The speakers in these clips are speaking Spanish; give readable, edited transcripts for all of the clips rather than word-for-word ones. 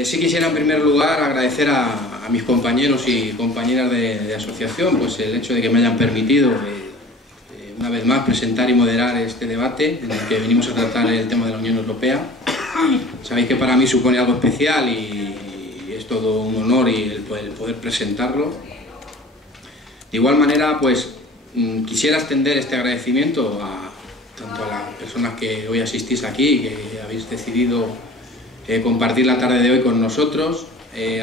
Sí quisiera en primer lugar agradecer a mis compañeros y compañeras de asociación pues el hecho de que me hayan permitido una vez más presentar y moderar este debate en el que venimos a tratar el tema de la Unión Europea. Sabéis que para mí supone algo especial y es todo un honor y el poder presentarlo. De igual manera, pues quisiera extender este agradecimiento tanto a las personas que hoy asistís aquí, que habéis decidido compartir la tarde de hoy con nosotros,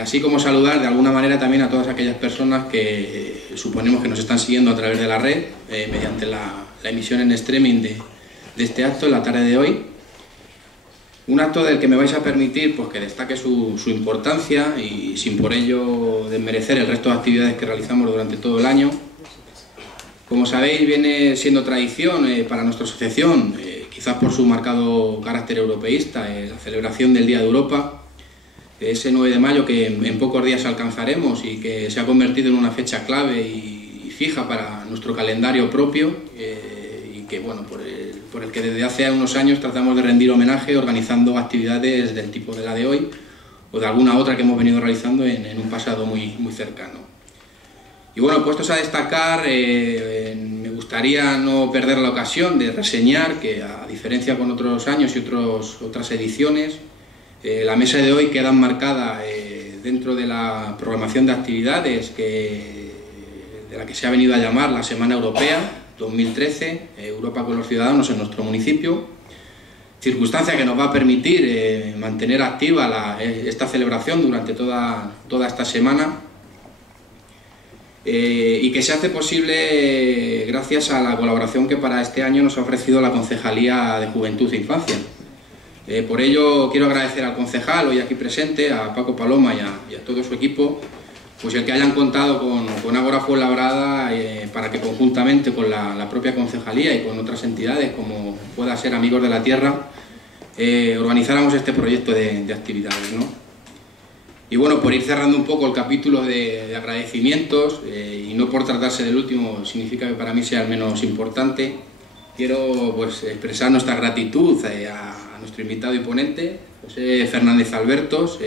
así como saludar de alguna manera también a todas aquellas personas que suponemos que nos están siguiendo a través de la red, mediante la emisión en streaming de este acto en la tarde de hoy. Un acto del que me vais a permitir pues, que destaque su importancia y sin por ello desmerecer el resto de actividades que realizamos durante todo el año. Como sabéis, viene siendo tradición para nuestra asociación, quizás por su marcado carácter europeísta, la celebración del Día de Europa, ese 9 de mayo que en pocos días alcanzaremos y que se ha convertido en una fecha clave y fija para nuestro calendario propio y que, bueno, por el que desde hace unos años tratamos de rendir homenaje organizando actividades del tipo de la de hoy o de alguna otra que hemos venido realizando en un pasado muy cercano. Y bueno, puestos a destacar, me gustaría no perder la ocasión de reseñar que, a diferencia con otros años y otras ediciones, la mesa de hoy queda enmarcada dentro de la programación de actividades de la que se ha venido a llamar la Semana Europea 2013, Europa con los ciudadanos en nuestro municipio, circunstancia que nos va a permitir mantener activa esta celebración durante toda esta semana. Y que se hace posible gracias a la colaboración que para este año nos ha ofrecido la Concejalía de Juventud e Infancia. Por ello quiero agradecer al concejal hoy aquí presente, a Paco Paloma y a todo su equipo, pues el que hayan contado con Ágora Fuenlabrada para que conjuntamente con la propia concejalía y con otras entidades como pueda ser Amigos de la Tierra organizáramos este proyecto de actividades, ¿no? Y bueno, por ir cerrando un poco el capítulo de agradecimientos, y no por tratarse del último significa que para mí sea el menos importante, quiero pues expresar nuestra gratitud a nuestro invitado y ponente, José Fernández Albertos,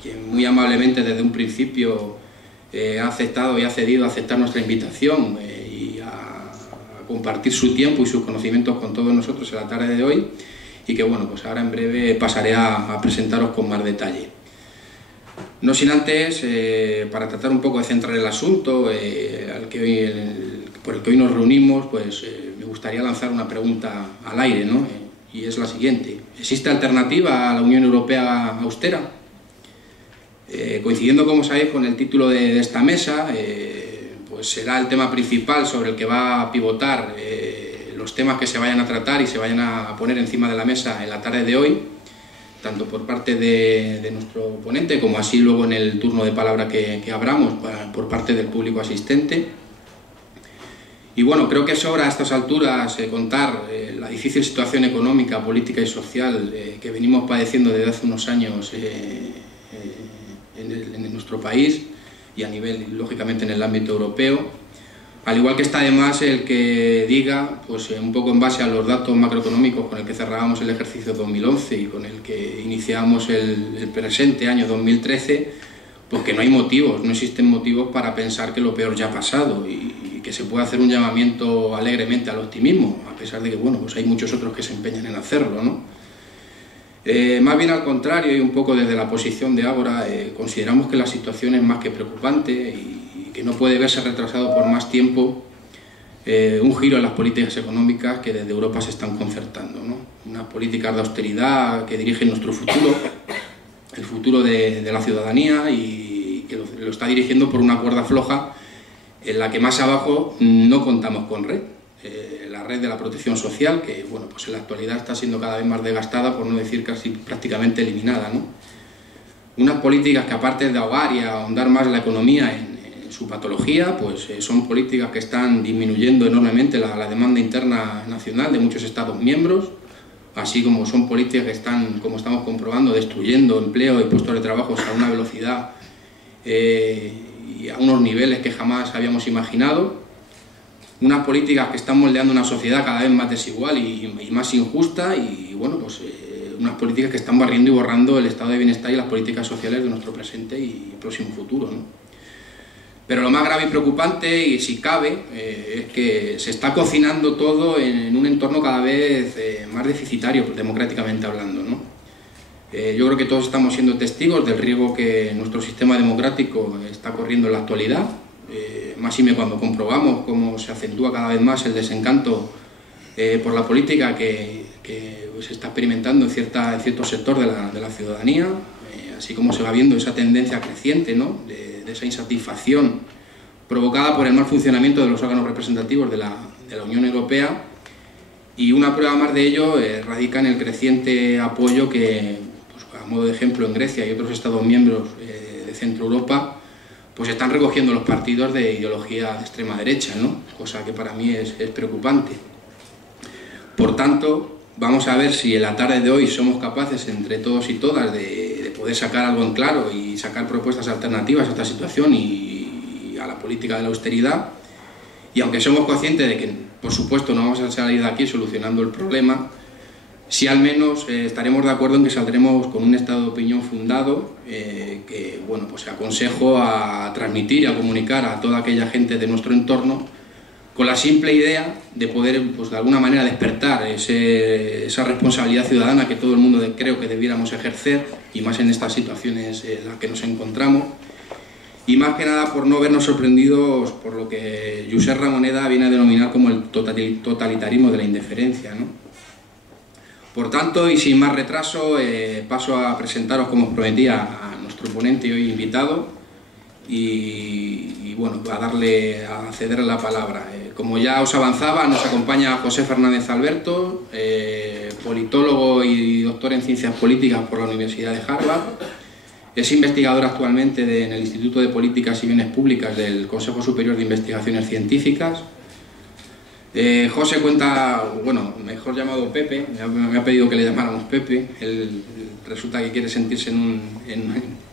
quien muy amablemente desde un principio ha aceptado y ha cedido a aceptar nuestra invitación y a compartir su tiempo y sus conocimientos con todos nosotros en la tarde de hoy, y que bueno, pues ahora en breve pasaré a presentaros con más detalle. No sin antes, para tratar un poco de centrar el asunto por el que hoy nos reunimos, pues me gustaría lanzar una pregunta al aire, ¿no? Y es la siguiente: ¿existe alternativa a la Unión Europea austera? Coincidiendo, como sabéis, con el título de esta mesa, pues será el tema principal sobre el que va a pivotar los temas que se vayan a tratar y se vayan a poner encima de la mesa en la tarde de hoy, tanto por parte de nuestro ponente como así luego en el turno de palabra que abramos por parte del público asistente. Y bueno, creo que sobra a estas alturas contar la difícil situación económica, política y social que venimos padeciendo desde hace unos años en nuestro país y a nivel, lógicamente, en el ámbito europeo. Al igual que está además el que diga, pues un poco en base a los datos macroeconómicos con el que cerrábamos el ejercicio 2011 y con el que iniciábamos el presente año 2013, pues que no hay motivos, no existen motivos para pensar que lo peor ya ha pasado y que se puede hacer un llamamiento alegremente al optimismo, a pesar de que bueno, pues hay muchos otros que se empeñan en hacerlo, ¿no? Más bien al contrario, y un poco desde la posición de Ágora, consideramos que la situación es más que preocupante y que no puede verse retrasado por más tiempo un giro en las políticas económicas que desde Europa se están concertando, ¿no? Unas políticas de austeridad que dirigen nuestro futuro, el futuro de la ciudadanía, y que lo está dirigiendo por una cuerda floja en la que más abajo no contamos con red. La red de la protección social, que bueno, pues en la actualidad está siendo cada vez más desgastada, por no decir casi prácticamente eliminada, ¿no? Unas políticas que, aparte de ahogar y ahondar más la economía en su patología, pues son políticas que están disminuyendo enormemente la demanda interna nacional de muchos Estados miembros, así como son políticas que están, como estamos comprobando, destruyendo empleo y puestos de trabajo a una velocidad y a unos niveles que jamás habíamos imaginado. Unas políticas que están moldeando una sociedad cada vez más desigual y más injusta, y bueno, pues unas políticas que están barriendo y borrando el estado de bienestar y las políticas sociales de nuestro presente y próximo futuro, ¿no? Pero lo más grave y preocupante, y si cabe, es que se está cocinando todo en un entorno cada vez más deficitario, democráticamente hablando, ¿no? Yo creo que todos estamos siendo testigos del riesgo que nuestro sistema democrático está corriendo en la actualidad, máxime cuando comprobamos cómo se acentúa cada vez más el desencanto por la política que se está experimentando en cierto sector de la ciudadanía, así como se va viendo esa tendencia creciente, ¿no?, de esa insatisfacción provocada por el mal funcionamiento de los órganos representativos de la Unión Europea, y una prueba más de ello radica en el creciente apoyo que, pues, a modo de ejemplo, en Grecia y otros Estados miembros de Centro Europa, pues están recogiendo los partidos de ideología de extrema derecha, ¿no?, cosa que para mí es preocupante. Por tanto, vamos a ver si en la tarde de hoy somos capaces entre todos y todas de poder sacar algo en claro y sacar propuestas alternativas a esta situación y a la política de la austeridad. Y aunque somos conscientes de que, por supuesto, no vamos a salir de aquí solucionando el problema, sí al menos estaremos de acuerdo en que saldremos con un estado de opinión fundado que, bueno, pues aconsejo a transmitir y a comunicar a toda aquella gente de nuestro entorno, con la simple idea de poder, pues, de alguna manera despertar esa responsabilidad ciudadana que todo el mundo creo que debiéramos ejercer, y más en estas situaciones en las que nos encontramos, y más que nada por no vernos sorprendidos por lo que Josep Ramoneda viene a denominar como el totalitarismo de la indiferencia, ¿no? Por tanto, y sin más retraso, paso a presentaros, como os prometía, a nuestro ponente y hoy invitado, y bueno, a cederle la palabra. Como ya os avanzaba, nos acompaña José Fernández Alberto, politólogo y doctor en Ciencias Políticas por la Universidad de Harvard. Es investigador actualmente en el Instituto de Políticas y Bienes Públicas del Consejo Superior de Investigaciones Científicas. José cuenta, bueno, mejor llamado Pepe, me ha pedido que le llamáramos Pepe. Él resulta que quiere sentirse en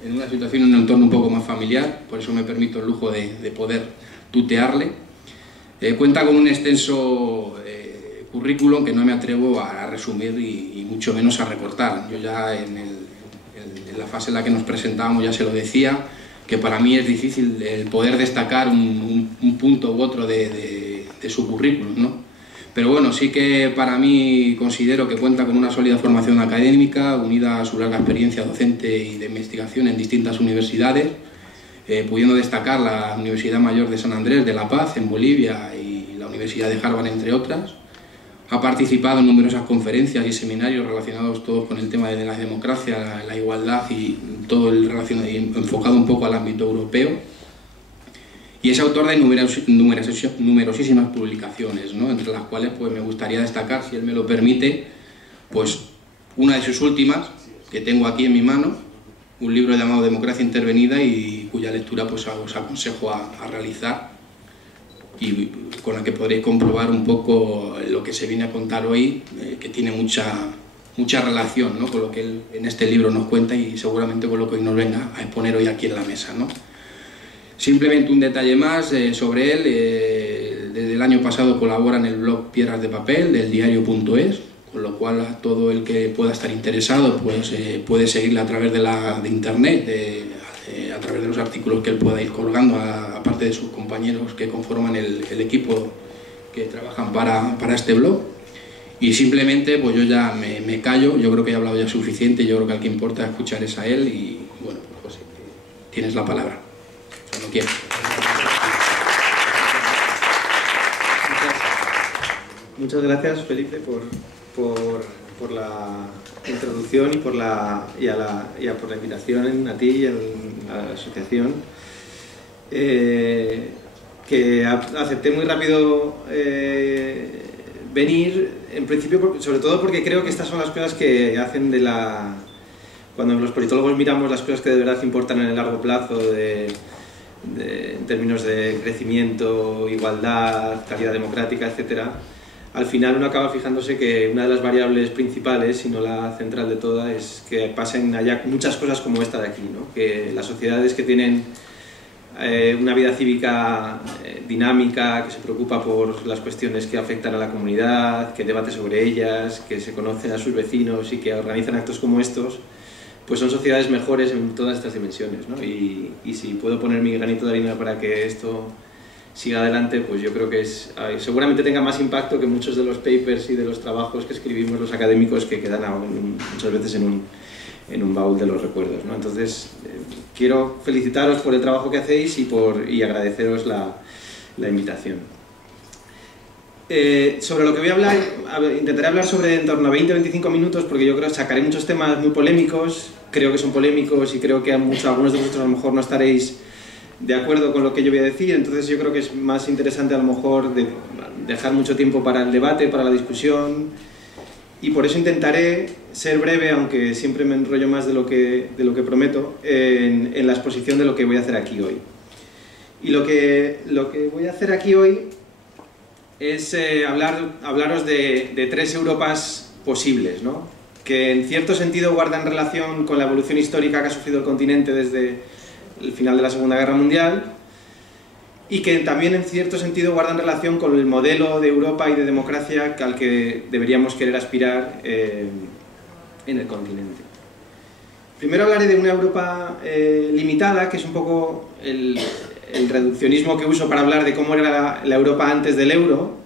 una situación, en un entorno un poco más familiar, por eso me permito el lujo de poder tutearle. Cuenta con un extenso currículum que no me atrevo a resumir y mucho menos a recortar. Yo ya en la fase en la que nos presentábamos ya se lo decía, que para mí es difícil el poder destacar un punto u otro de su currículum, ¿no? Pero bueno, sí que para mí considero que cuenta con una sólida formación académica, unida a su larga experiencia docente y de investigación en distintas universidades, pudiendo destacar la Universidad Mayor de San Andrés de La Paz, en Bolivia, y la Universidad de Harvard, entre otras. Ha participado en numerosas conferencias y seminarios relacionados todos con el tema de la democracia, la igualdad y todo enfocado un poco al ámbito europeo. Y es autor de numerosísimas publicaciones, ¿no?, entre las cuales pues me gustaría destacar, si él me lo permite, pues una de sus últimas, que tengo aquí en mi mano, un libro llamado Democracia Intervenida, y cuya lectura pues os aconsejo a realizar, y con la que podréis comprobar un poco lo que se viene a contar hoy, que tiene mucha relación, ¿no?, con lo que él en este libro nos cuenta y seguramente con lo que hoy nos venga a exponer hoy aquí en la mesa, ¿no? Simplemente un detalle más sobre él. Desde el año pasado colabora en el blog Piedras de Papel del diario.es, con lo cual todo el que pueda estar interesado pues puede seguirle a través de internet, a través de los artículos que él pueda ir colgando, aparte de sus compañeros que conforman el equipo que trabajan para este blog. Y simplemente pues yo ya me callo, yo creo que he hablado ya suficiente, yo creo que al que importa escuchar es a él, y bueno, pues José, tienes la palabra. Cuando quieras. Muchas gracias, Felipe, por la introducción y por la invitación a ti y a la asociación. Que acepté muy rápido venir, en principio, sobre todo porque creo que estas son las cosas que hacen cuando los politólogos miramos las cosas que de verdad importan en el largo plazo, en términos de crecimiento, igualdad, calidad democrática, etcétera. Al final uno acaba fijándose que una de las variables principales, si no la central de todas, es que pasen allá muchas cosas como esta de aquí, ¿no? Que las sociedades que tienen una vida cívica dinámica, que se preocupa por las cuestiones que afectan a la comunidad, que debate sobre ellas, que se conocen a sus vecinos y que organizan actos como estos, pues son sociedades mejores en todas estas dimensiones, ¿no? Y si puedo poner mi granito de arena para que esto siga adelante, pues yo creo que seguramente tenga más impacto que muchos de los papers y de los trabajos que escribimos los académicos, que quedan muchas veces en un baúl de los recuerdos, ¿no? Entonces, quiero felicitaros por el trabajo que hacéis y agradeceros la invitación. Sobre lo que voy a hablar, intentaré hablar sobre en torno a 20-25 minutos, porque yo creo que sacaré muchos temas muy polémicos, creo que son polémicos y creo que algunos de vosotros a lo mejor no estaréis de acuerdo con lo que yo voy a decir, entonces yo creo que es más interesante a lo mejor dejar mucho tiempo para el debate, para la discusión, y por eso intentaré ser breve, aunque siempre me enrollo más de lo que prometo, en la exposición de lo que voy a hacer aquí hoy. Y lo que voy a hacer aquí hoy es hablaros de tres Europas posibles, ¿no? Que en cierto sentido guardan relación con la evolución histórica que ha sufrido el continente desde el final de la Segunda Guerra Mundial, y que también en cierto sentido guardan relación con el modelo de Europa y de democracia al que deberíamos querer aspirar en el continente. Primero hablaré de una Europa limitada, que es un poco el reduccionismo que uso para hablar de cómo era la Europa antes del euro,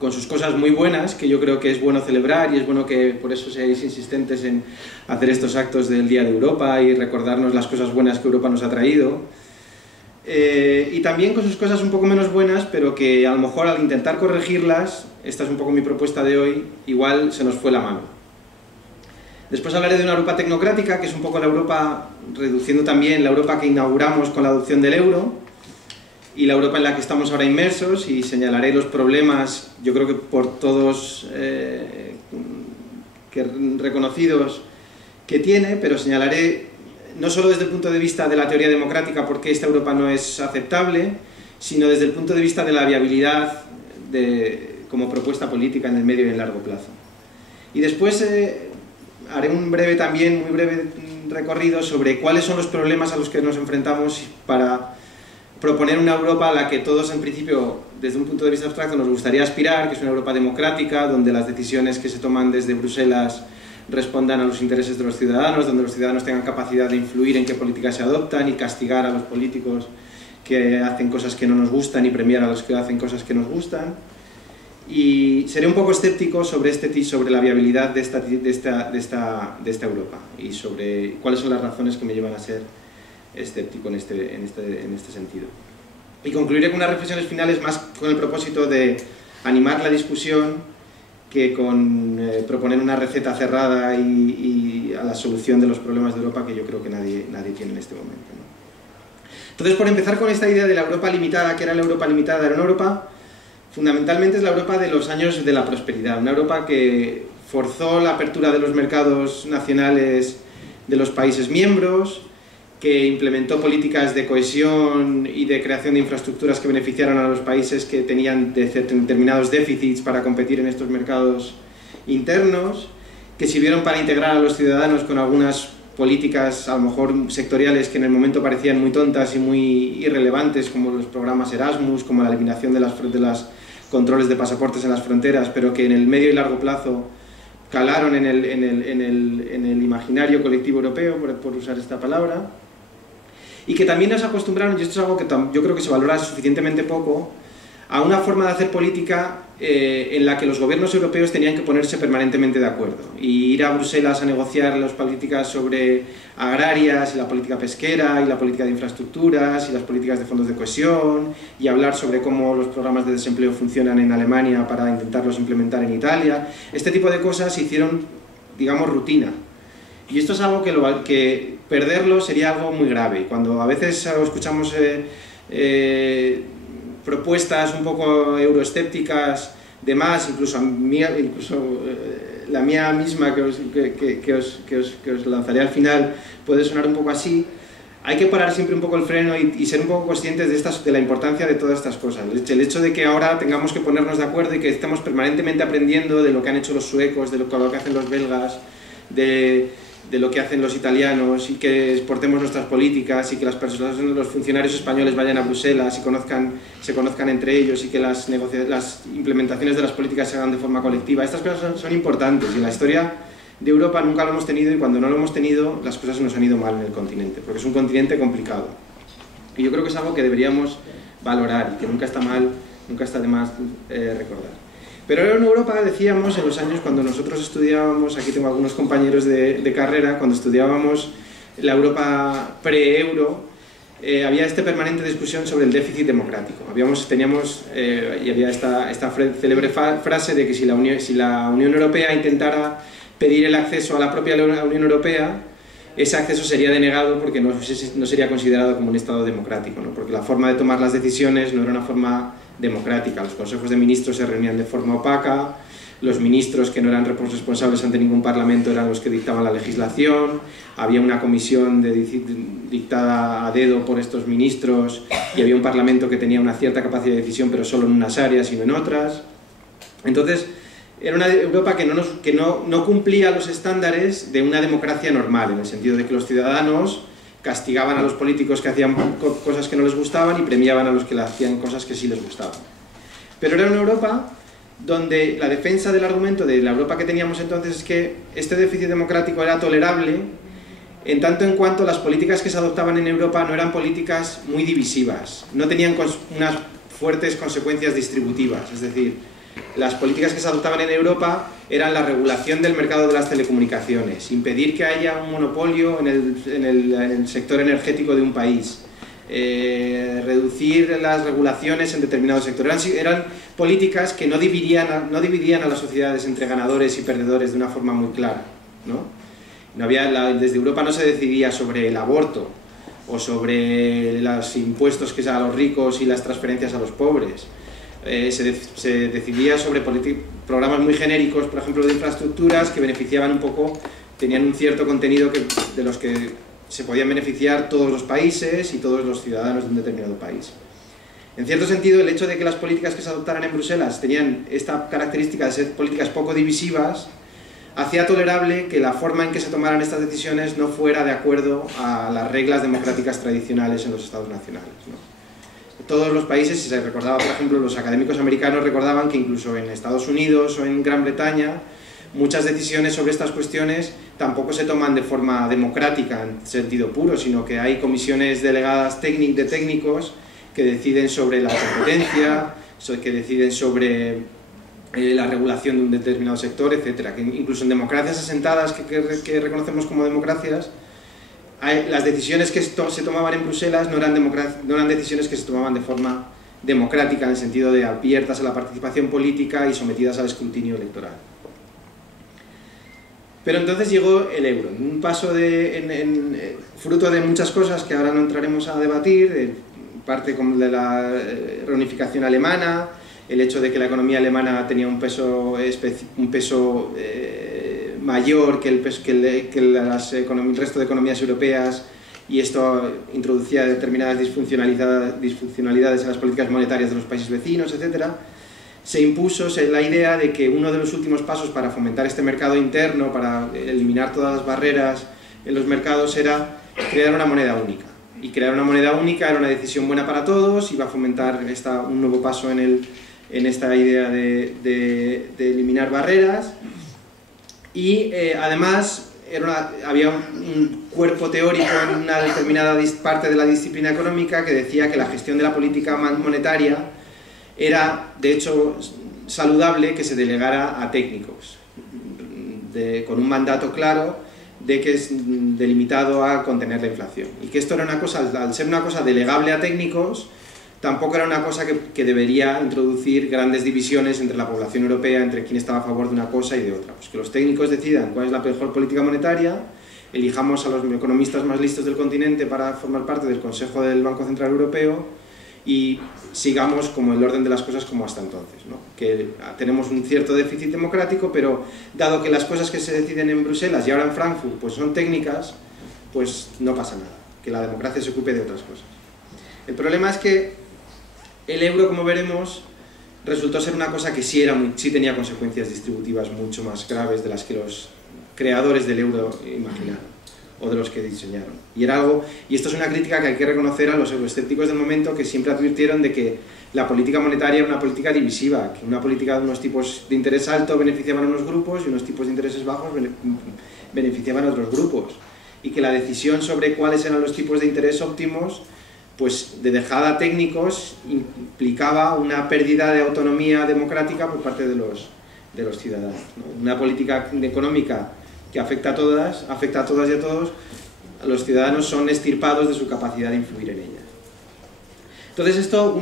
con sus cosas muy buenas, que yo creo que es bueno celebrar, y es bueno que por eso seáis insistentes en hacer estos actos del Día de Europa y recordarnos las cosas buenas que Europa nos ha traído. Y también con sus cosas un poco menos buenas, pero que a lo mejor al intentar corregirlas, esta es un poco mi propuesta de hoy, igual se nos fue la mano. Después hablaré de una Europa tecnocrática, que es un poco la Europa, reduciendo también la Europa que inauguramos con la adopción del euro, y la Europa en la que estamos ahora inmersos, y señalaré los problemas, yo creo que por todos reconocidos que tiene, pero señalaré no solo desde el punto de vista de la teoría democrática por qué esta Europa no es aceptable, sino desde el punto de vista de la viabilidad como propuesta política en el medio y en el largo plazo. Y después haré muy breve recorrido sobre cuáles son los problemas a los que nos enfrentamos para proponer una Europa a la que todos en principio, desde un punto de vista abstracto, nos gustaría aspirar, que es una Europa democrática, donde las decisiones que se toman desde Bruselas respondan a los intereses de los ciudadanos, donde los ciudadanos tengan capacidad de influir en qué políticas se adoptan y castigar a los políticos que hacen cosas que no nos gustan y premiar a los que hacen cosas que nos gustan. Y seré un poco escéptico sobre la viabilidad de esta Europa y sobre cuáles son las razones que me llevan a ser escéptico en este sentido. Y concluiré con unas reflexiones finales más con el propósito de animar la discusión que con proponer una receta cerrada y a la solución de los problemas de Europa, que yo creo que nadie tiene en este momento, ¿no? Entonces, por empezar con esta idea de la Europa limitada, ¿qué era la Europa limitada? Era una Europa, fundamentalmente es la Europa de los años de la prosperidad, una Europa que forzó la apertura de los mercados nacionales de los países miembros, que implementó políticas de cohesión y de creación de infraestructuras que beneficiaron a los países que tenían determinados déficits para competir en estos mercados internos, que sirvieron para integrar a los ciudadanos con algunas políticas a lo mejor sectoriales que en el momento parecían muy tontas y muy irrelevantes, como los programas Erasmus, como la eliminación de los controles de pasaportes en las fronteras, pero que en el medio y largo plazo calaron en el imaginario colectivo europeo, por usar esta palabra. Y que también nos acostumbraron, y esto es algo que yo creo que se valora suficientemente poco, a una forma de hacer política en la que los gobiernos europeos tenían que ponerse permanentemente de acuerdo y ir a Bruselas a negociar las políticas sobre agrarias, y la política pesquera, y la política de infraestructuras, y las políticas de fondos de cohesión, y hablar sobre cómo los programas de desempleo funcionan en Alemania para intentarlos implementar en Italia. Este tipo de cosas se hicieron, digamos, rutina. Y esto es algo que perderlo sería algo muy grave. Cuando a veces escuchamos propuestas un poco euroescépticas de más, incluso la mía misma que os lanzaré al final puede sonar un poco así, hay que parar siempre un poco el freno y ser un poco conscientes de la importancia de todas estas cosas. El hecho de que ahora tengamos que ponernos de acuerdo y que estemos permanentemente aprendiendo de lo que han hecho los suecos, de lo que hacen los belgas, de de lo que hacen los italianos y que exportemos nuestras políticas y que las personas, los funcionarios españoles vayan a Bruselas y se conozcan entre ellos y que las implementaciones de las políticas se hagan de forma colectiva. Estas cosas son importantes y en la historia de Europa nunca lo hemos tenido, y cuando no lo hemos tenido las cosas nos han ido mal en el continente, porque es un continente complicado. Y yo creo que es algo que deberíamos valorar y que nunca está mal, nunca está de más recordar. Pero era en Europa, decíamos, en los años cuando nosotros estudiábamos, aquí tengo algunos compañeros de carrera, cuando estudiábamos la Europa pre-euro, había esta permanente discusión sobre el déficit democrático. Teníamos y había esta célebre frase de que si la Unión Europea intentara pedir el acceso a la propia Unión Europea, ese acceso sería denegado porque no sería considerado como un Estado democrático, ¿no? Porque la forma de tomar las decisiones no era una forma democrática. Los consejos de ministros se reunían de forma opaca, los ministros que no eran responsables ante ningún parlamento eran los que dictaban la legislación, había una comisión dictada a dedo por estos ministros y había un parlamento que tenía una cierta capacidad de decisión, pero solo en unas áreas y no en otras. Entonces, era una Europa que no cumplía los estándares de una democracia normal, en el sentido de que los ciudadanos castigaban a los políticos que hacían cosas que no les gustaban y premiaban a los que hacían cosas que sí les gustaban. Pero era una Europa donde la defensa del argumento de la Europa que teníamos entonces es que este déficit democrático era tolerable en tanto en cuanto las políticas que se adoptaban en Europa no eran políticas muy divisivas, no tenían unas fuertes consecuencias distributivas, es decir, las políticas que se adoptaban en Europa eran la regulación del mercado de las telecomunicaciones, impedir que haya un monopolio en el sector energético de un país, reducir las regulaciones en determinados sectores. Eran políticas que no dividían a las sociedades entre ganadores y perdedores de una forma muy clara, ¿no? Desde Europa no se decidía sobre el aborto o sobre los impuestos que se a los ricos y las transferencias a los pobres. Se decidía sobre programas muy genéricos, por ejemplo de infraestructuras, que beneficiaban un poco, tenían un cierto contenido de los que se podían beneficiar todos los países y todos los ciudadanos de un determinado país. En cierto sentido, el hecho de que las políticas que se adoptaran en Bruselas tenían esta característica de ser políticas poco divisivas, hacía tolerable que la forma en que se tomaran estas decisiones no fuera de acuerdo a las reglas democráticas tradicionales en los estados nacionales, ¿no? Todos los países, si se recordaba, por ejemplo, los académicos americanos recordaban que incluso en Estados Unidos o en Gran Bretaña, muchas decisiones sobre estas cuestiones tampoco se toman de forma democrática en sentido puro, sino que hay comisiones delegadas de técnicos que deciden sobre la competencia, que deciden sobre la regulación de un determinado sector, etc. Que incluso en democracias asentadas que reconocemos como democracias, las decisiones que se tomaban en Bruselas no eran decisiones que se tomaban de forma democrática, en el sentido de abiertas a la participación política y sometidas al escrutinio electoral. Pero entonces llegó el euro, un paso fruto de muchas cosas que ahora no entraremos a debatir, parte como de la reunificación alemana, el hecho de que la economía alemana tenía un peso mayor que el resto de economías europeas, y esto introducía determinadas disfuncionalidades en las políticas monetarias de los países vecinos, etc. Se impuso la idea de que uno de los últimos pasos para fomentar este mercado interno, para eliminar todas las barreras en los mercados, era crear una moneda única. Y crear una moneda única era una decisión buena para todos, iba a fomentar un nuevo paso en esta idea de eliminar barreras. Y además había un cuerpo teórico en una determinada parte de la disciplina económica que decía que la gestión de la política monetaria era, de hecho, saludable que se delegara a técnicos, con un mandato claro de que es delimitado a contener la inflación. Y que esto era una cosa, al ser una cosa delegable a técnicos, tampoco era una cosa que debería introducir grandes divisiones entre la población europea, entre quién estaba a favor de una cosa y de otra. Pues que los técnicos decidan cuál es la mejor política monetaria, elijamos a los economistas más listos del continente para formar parte del Consejo del Banco Central Europeo y sigamos como el orden de las cosas como hasta entonces, ¿no? Que tenemos un cierto déficit democrático, pero dado que las cosas que se deciden en Bruselas y ahora en Frankfurt pues son técnicas, pues no pasa nada, que la democracia se ocupe de otras cosas. El problema es que el euro, como veremos, resultó ser una cosa que sí tenía consecuencias distributivas mucho más graves de las que los creadores del euro imaginaron, o de los que diseñaron. Y esto es una crítica que hay que reconocer a los euroescépticos del momento, que siempre advirtieron de que la política monetaria era una política divisiva, que una política de unos tipos de interés alto beneficiaban a unos grupos y unos tipos de intereses bajos beneficiaban a otros grupos, y que la decisión sobre cuáles eran los tipos de interés óptimos, pues de dejada a técnicos, implicaba una pérdida de autonomía democrática por parte de los ciudadanos, ¿no? Una política económica que afecta a todas y a todos, los ciudadanos son extirpados de su capacidad de influir en ella. Entonces esto,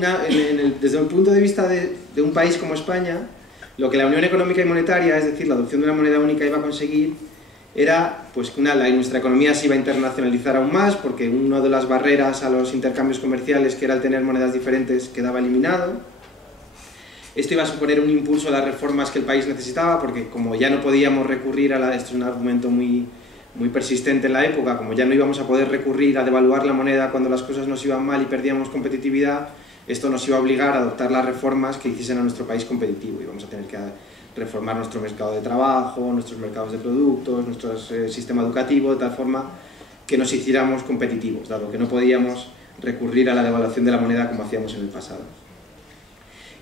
desde el punto de vista de un país como España, lo que la Unión Económica y Monetaria, es decir, la adopción de una moneda única, iba a conseguir era pues, que nuestra economía se iba a internacionalizar aún más, porque una de las barreras a los intercambios comerciales, que era el tener monedas diferentes, quedaba eliminado. Esto iba a suponer un impulso a las reformas que el país necesitaba, porque como ya no podíamos recurrir esto es un argumento muy persistente en la época, como ya no íbamos a poder recurrir a devaluar la moneda cuando las cosas nos iban mal y perdíamos competitividad, esto nos iba a obligar a adoptar las reformas que hiciesen a nuestro país competitivo. Íbamos a tener que reformar nuestro mercado de trabajo, nuestros mercados de productos, nuestro sistema educativo, de tal forma que nos hiciéramos competitivos, dado que no podíamos recurrir a la devaluación de la moneda como hacíamos en el pasado.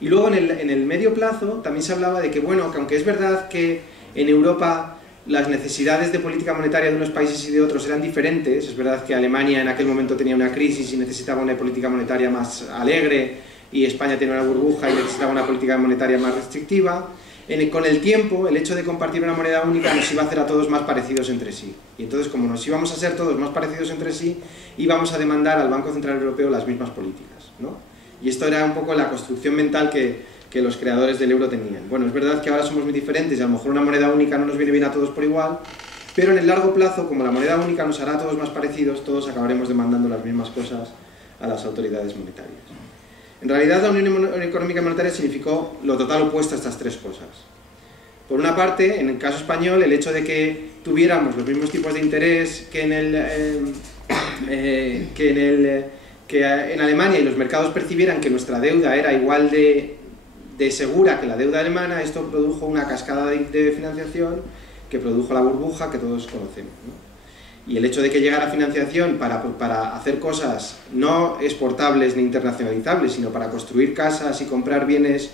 Y luego en el medio plazo también se hablaba de que, bueno, que aunque es verdad que en Europa las necesidades de política monetaria de unos países y de otros eran diferentes, es verdad que Alemania en aquel momento tenía una crisis y necesitaba una política monetaria más alegre, y España tenía una burbuja y necesitaba una política monetaria más restrictiva, con el tiempo el hecho de compartir una moneda única nos iba a hacer a todos más parecidos entre sí. Y entonces, como nos íbamos a ser todos más parecidos entre sí, íbamos a demandar al Banco Central Europeo las mismas políticas, ¿no? Y esto era un poco la construcción mental que los creadores del euro tenían. Bueno, es verdad que ahora somos muy diferentes y a lo mejor una moneda única no nos viene bien a todos por igual, pero en el largo plazo, como la moneda única nos hará a todos más parecidos, todos acabaremos demandando las mismas cosas a las autoridades monetarias. En realidad, la Unión Económica y Monetaria significó lo total opuesto a estas tres cosas. Por una parte, en el caso español, el hecho de que tuviéramos los mismos tipos de interés que en Alemania, y los mercados percibieran que nuestra deuda era igual de segura que la deuda alemana, esto produjo una cascada de financiación que produjo la burbuja que todos conocemos, ¿no? Y el hecho de que llegara financiación para hacer cosas no exportables ni internacionalizables, sino para construir casas y comprar bienes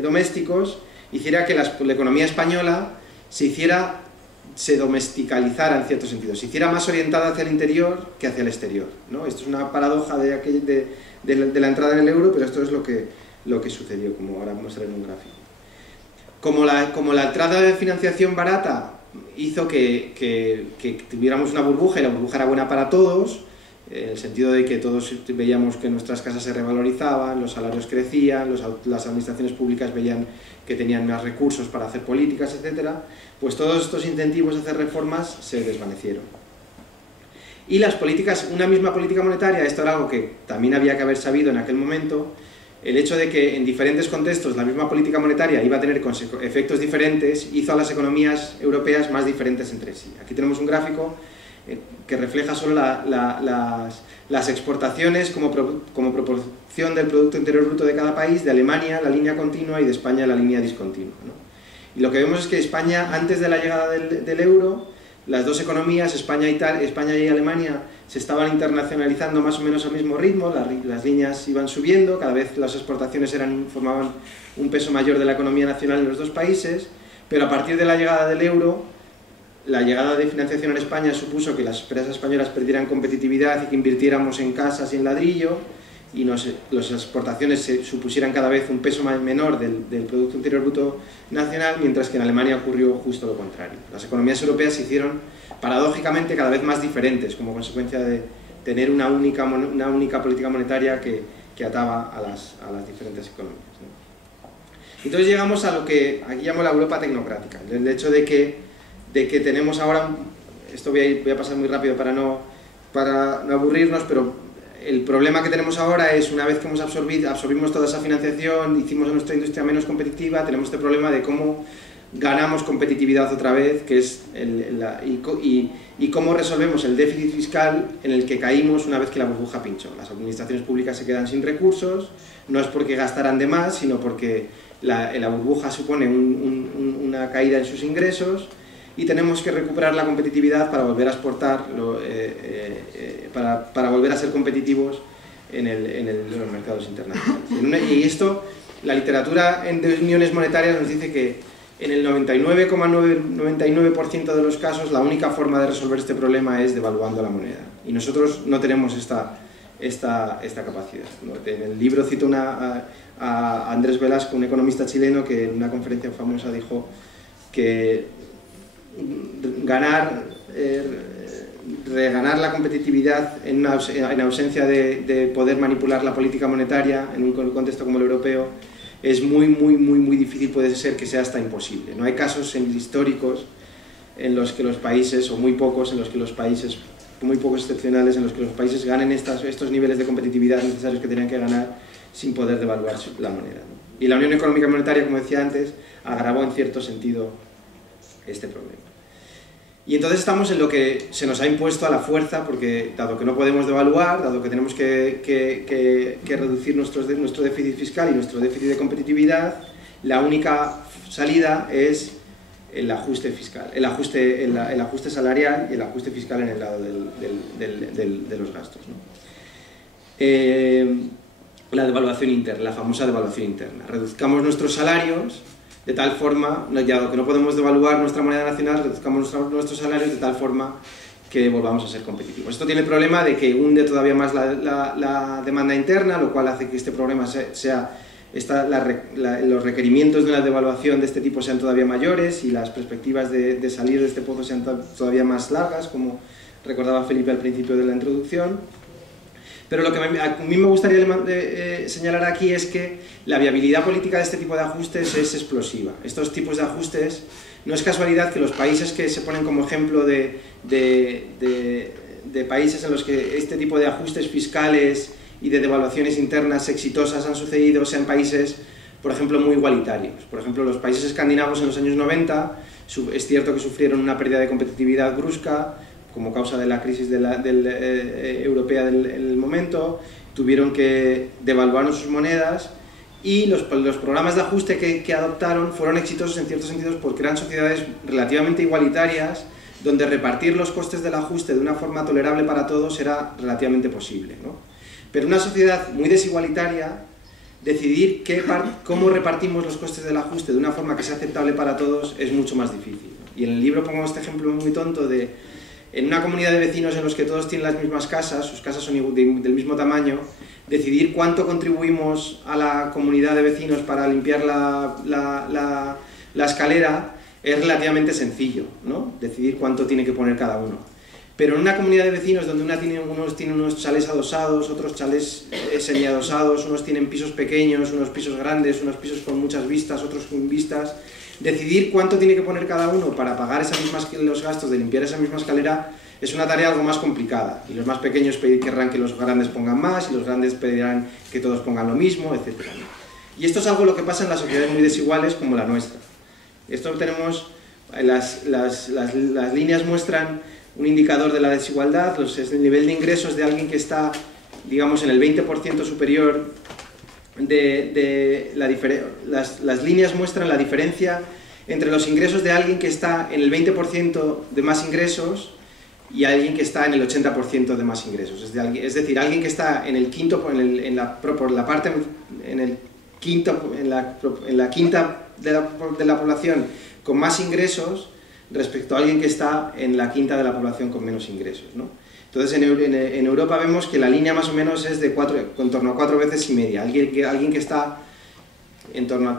domésticos, hiciera que la economía española se domesticalizara en cierto sentido, se hiciera más orientada hacia el interior que hacia el exterior, ¿no? Esto es una paradoja de la entrada en el euro, pero esto es lo que sucedió, como ahora mostraré en un gráfico. Como la entrada de financiación barata hizo que tuviéramos una burbuja, y la burbuja era buena para todos, en el sentido de que todos veíamos que nuestras casas se revalorizaban, los salarios crecían, las administraciones públicas veían que tenían más recursos para hacer políticas, etc., pues todos estos incentivos a hacer reformas se desvanecieron. Y las políticas, una misma política monetaria, esto era algo que también había que haber sabido en aquel momento, el hecho de que en diferentes contextos la misma política monetaria iba a tener efectos diferentes, hizo a las economías europeas más diferentes entre sí. Aquí tenemos un gráfico que refleja solo las exportaciones como proporción del Producto Interior Bruto de cada país, de Alemania la línea continua y de España la línea discontinua, ¿no? Y lo que vemos es que España, antes de la llegada del euro, las dos economías, España y Alemania, se estaban internacionalizando más o menos al mismo ritmo, las líneas iban subiendo, cada vez las exportaciones formaban un peso mayor de la economía nacional en los dos países, pero a partir de la llegada del euro, la llegada de financiación en España supuso que las empresas españolas perdieran competitividad y que invirtiéramos en casas y en ladrillo, y las exportaciones se supusieran cada vez un peso menor del Producto Interior Bruto nacional, mientras que en Alemania ocurrió justo lo contrario. Las economías europeas se hicieron, paradójicamente, cada vez más diferentes, como consecuencia de tener una única política monetaria que ataba a las diferentes economías, ¿no? Entonces llegamos a lo que aquí llamo la Europa tecnocrática, el hecho de que tenemos ahora, esto voy a pasar muy rápido para no aburrirnos, pero el problema que tenemos ahora es, una vez que absorbimos toda esa financiación, hicimos a nuestra industria menos competitiva, tenemos este problema de cómo ganamos competitividad otra vez, que es y cómo resolvemos el déficit fiscal en el que caímos una vez que la burbuja pinchó. Las administraciones públicas se quedan sin recursos, no es porque gastaran de más, sino porque la burbuja supone una caída en sus ingresos, y tenemos que recuperar la competitividad para volver a exportar, para volver a ser competitivos en los mercados internacionales. Y esto, la literatura de uniones monetarias nos dice que en el 99,99% de los casos la única forma de resolver este problema es devaluando la moneda. Y nosotros no tenemos esta capacidad, ¿no? En el libro cito a Andrés Velasco, un economista chileno, que en una conferencia famosa dijo que reganar la competitividad en ausencia de poder manipular la política monetaria en un contexto como el europeo es muy difícil, puede ser que sea hasta imposible. No hay casos históricos en los que los países, o muy pocos, en los que los países, muy pocos excepcionales, en los que los países ganen estos niveles de competitividad necesarios que tenían que ganar sin poder devaluar la moneda, ¿no? Y la Unión Económica y Monetaria, como decía antes, agravó en cierto sentido este problema. Y entonces estamos en lo que se nos ha impuesto a la fuerza, porque dado que no podemos devaluar, dado que tenemos que reducir nuestro déficit fiscal y nuestro déficit de competitividad, la única salida es el ajuste fiscal, el ajuste salarial y el ajuste fiscal en el lado de los gastos, ¿no? La devaluación interna, la famosa devaluación interna. Reduzcamos nuestros salarios de tal forma, dado que no podemos devaluar nuestra moneda nacional, reduzcamos nuestros salarios de tal forma que volvamos a ser competitivos. Esto tiene el problema de que hunde todavía más la demanda interna, lo cual hace que este problema los requerimientos de una devaluación de este tipo sean todavía mayores y las perspectivas de salir de este pozo sean todavía más largas, como recordaba Felipe al principio de la introducción. Pero lo que a mí me gustaría señalar aquí es que la viabilidad política de este tipo de ajustes es explosiva. Estos tipos de ajustes, no es casualidad que los países que se ponen como ejemplo de países en los que este tipo de ajustes fiscales y de devaluaciones internas exitosas han sucedido sean países, por ejemplo, muy igualitarios. Por ejemplo, los países escandinavos en los años 90, es cierto que sufrieron una pérdida de competitividad brusca, como causa de la crisis europea del momento, tuvieron que devaluar sus monedas y los programas de ajuste que adoptaron fueron exitosos en ciertos sentidos porque eran sociedades relativamente igualitarias donde repartir los costes del ajuste de una forma tolerable para todos era relativamente posible, ¿no? Pero una sociedad muy desigualitaria, decidir cómo repartimos los costes del ajuste de una forma que sea aceptable para todos es mucho más difícil, ¿no? Y en el libro pongo este ejemplo muy tonto de en una comunidad de vecinos en los que todos tienen las mismas casas, sus casas son del mismo tamaño, decidir cuánto contribuimos a la comunidad de vecinos para limpiar la escalera es relativamente sencillo, ¿no? Decidir cuánto tiene que poner cada uno. Pero en una comunidad de vecinos donde unos tienen unos chalés adosados, otros chalés semiadosados, unos tienen pisos pequeños, unos pisos grandes, unos pisos con muchas vistas, otros con vistas, decidir cuánto tiene que poner cada uno para pagar los gastos de limpiar esa misma escalera es una tarea algo más complicada. Y los más pequeños querrán que los grandes pongan más, y los grandes pedirán que todos pongan lo mismo, etc. Y esto es algo lo que pasa en las sociedades muy desiguales como la nuestra. Esto tenemos, las líneas muestran un indicador de la desigualdad, es el nivel de ingresos de alguien que está, digamos, en el 20% superior las líneas muestran la diferencia entre los ingresos de alguien que está en el 20% de más ingresos y alguien que está en el 80% de más ingresos. Es decir, alguien que está en el quinto, en la quinta de la población con más ingresos respecto a alguien que está en la quinta de la población con menos ingresos, ¿no? Entonces en Europa vemos que la línea más o menos es en torno a 4 veces y media. Alguien que está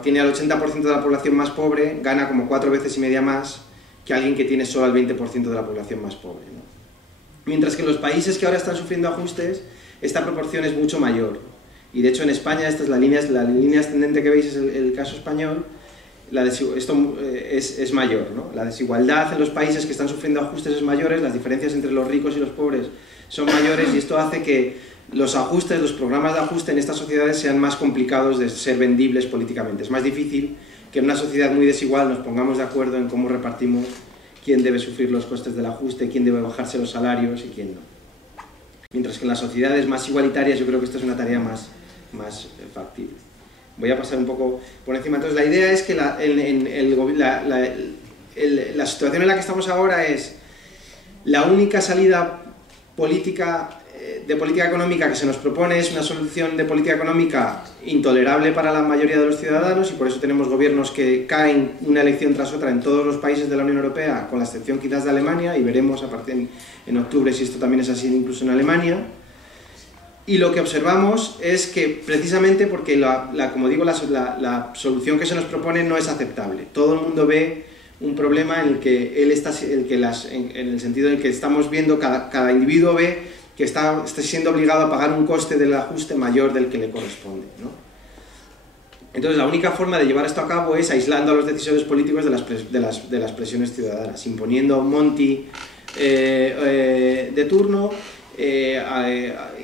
tiene al 80% de la población más pobre, gana como 4 veces y media más que alguien que tiene solo al 20% de la población más pobre, ¿no? Mientras que en los países que ahora están sufriendo ajustes, esta proporción es mucho mayor. Y de hecho en España, esta es la línea ascendente que veis, es el caso español, esto es mayor, ¿no? La desigualdad en los países que están sufriendo ajustes es mayor, las diferencias entre los ricos y los pobres son mayores, y esto hace que los programas de ajuste en estas sociedades sean más complicados de ser vendibles políticamente. Es más difícil que en una sociedad muy desigual nos pongamos de acuerdo en cómo repartimos quién debe sufrir los costes del ajuste, quién debe bajarse los salarios y quién no. Mientras que en las sociedades más igualitarias yo creo que esto es una tarea más factible. Voy a pasar un poco por encima. Entonces la idea es que la situación en la que estamos ahora es la única salida política de política económica que se nos propone es una solución de política económica intolerable para la mayoría de los ciudadanos, y por eso tenemos gobiernos que caen una elección tras otra en todos los países de la Unión Europea, con la excepción quizás de Alemania, y veremos a partir en octubre si esto también es así incluso en Alemania. Y lo que observamos es que precisamente porque como digo, la solución que se nos propone no es aceptable. Todo el mundo ve un problema en el que en el sentido en el que estamos viendo, cada individuo ve que está siendo obligado a pagar un coste del ajuste mayor del que le corresponde, ¿no? Entonces la única forma de llevar esto a cabo es aislando a los decisores políticos de las presiones ciudadanas, imponiendo un Monti de turno,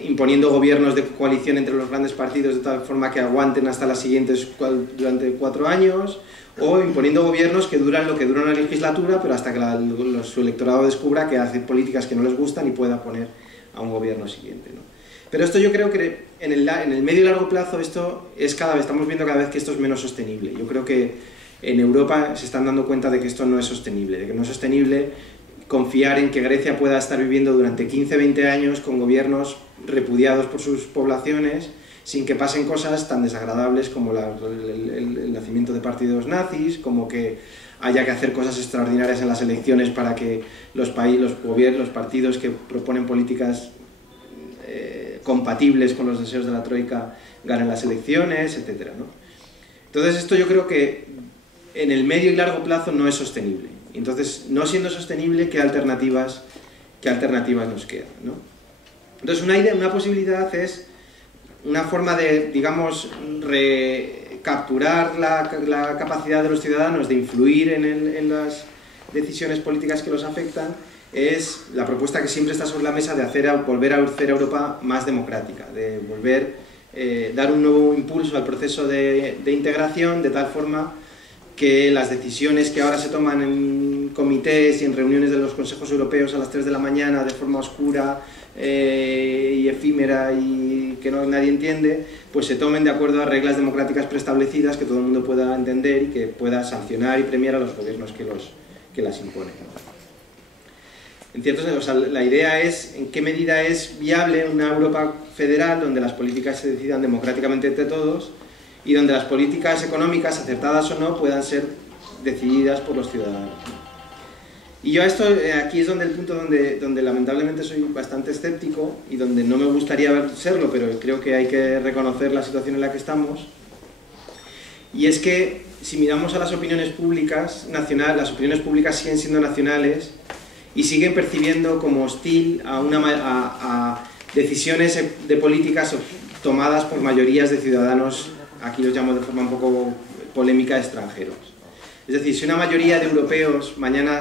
imponiendo gobiernos de coalición entre los grandes partidos de tal forma que aguanten hasta las siguientes durante 4 años, o imponiendo gobiernos que duran lo que dura una legislatura, pero hasta que su electorado descubra que hace políticas que no les gustan y pueda poner a un gobierno siguiente, ¿no? Pero esto yo creo que en el medio y largo plazo esto es estamos viendo cada vez que esto es menos sostenible. Yo creo que en Europa se están dando cuenta de que esto no es sostenible, de que no es sostenible confiar en que Grecia pueda estar viviendo durante 15-20 años con gobiernos repudiados por sus poblaciones, sin que pasen cosas tan desagradables como el nacimiento de partidos nazis, como que haya que hacer cosas extraordinarias en las elecciones para que los partidos que proponen políticas compatibles con los deseos de la Troika ganen las elecciones, etc., ¿no? Entonces esto yo creo que en el medio y largo plazo no es sostenible. Entonces, no siendo sostenible, ¿qué alternativas nos quedan, ¿no? Entonces una posibilidad es una forma de, digamos, recapturar la capacidad de los ciudadanos de influir en las decisiones políticas que los afectan, es la propuesta que siempre está sobre la mesa de volver a hacer a Europa más democrática, de dar un nuevo impulso al proceso de integración, de tal forma que las decisiones que ahora se toman en comités y en reuniones de los consejos europeos a las 3 de la mañana de forma oscura y efímera y que nadie entiende, pues se tomen de acuerdo a reglas democráticas preestablecidas que todo el mundo pueda entender y que pueda sancionar y premiar a los gobiernos que las imponen. En cierto sentido, o sea, la idea es en qué medida es viable una Europa federal donde las políticas se decidan democráticamente entre todos y donde las políticas económicas, acertadas o no, puedan ser decididas por los ciudadanos. Y yo aquí es el punto donde lamentablemente soy bastante escéptico y donde no me gustaría serlo, pero creo que hay que reconocer la situación en la que estamos. Y es que si miramos a las opiniones públicas nacionales, las opiniones públicas siguen siendo nacionales y siguen percibiendo como hostil a decisiones de políticas tomadas por mayorías de ciudadanos, aquí los llamo de forma un poco polémica, extranjeros. Es decir, si una mayoría de europeos mañana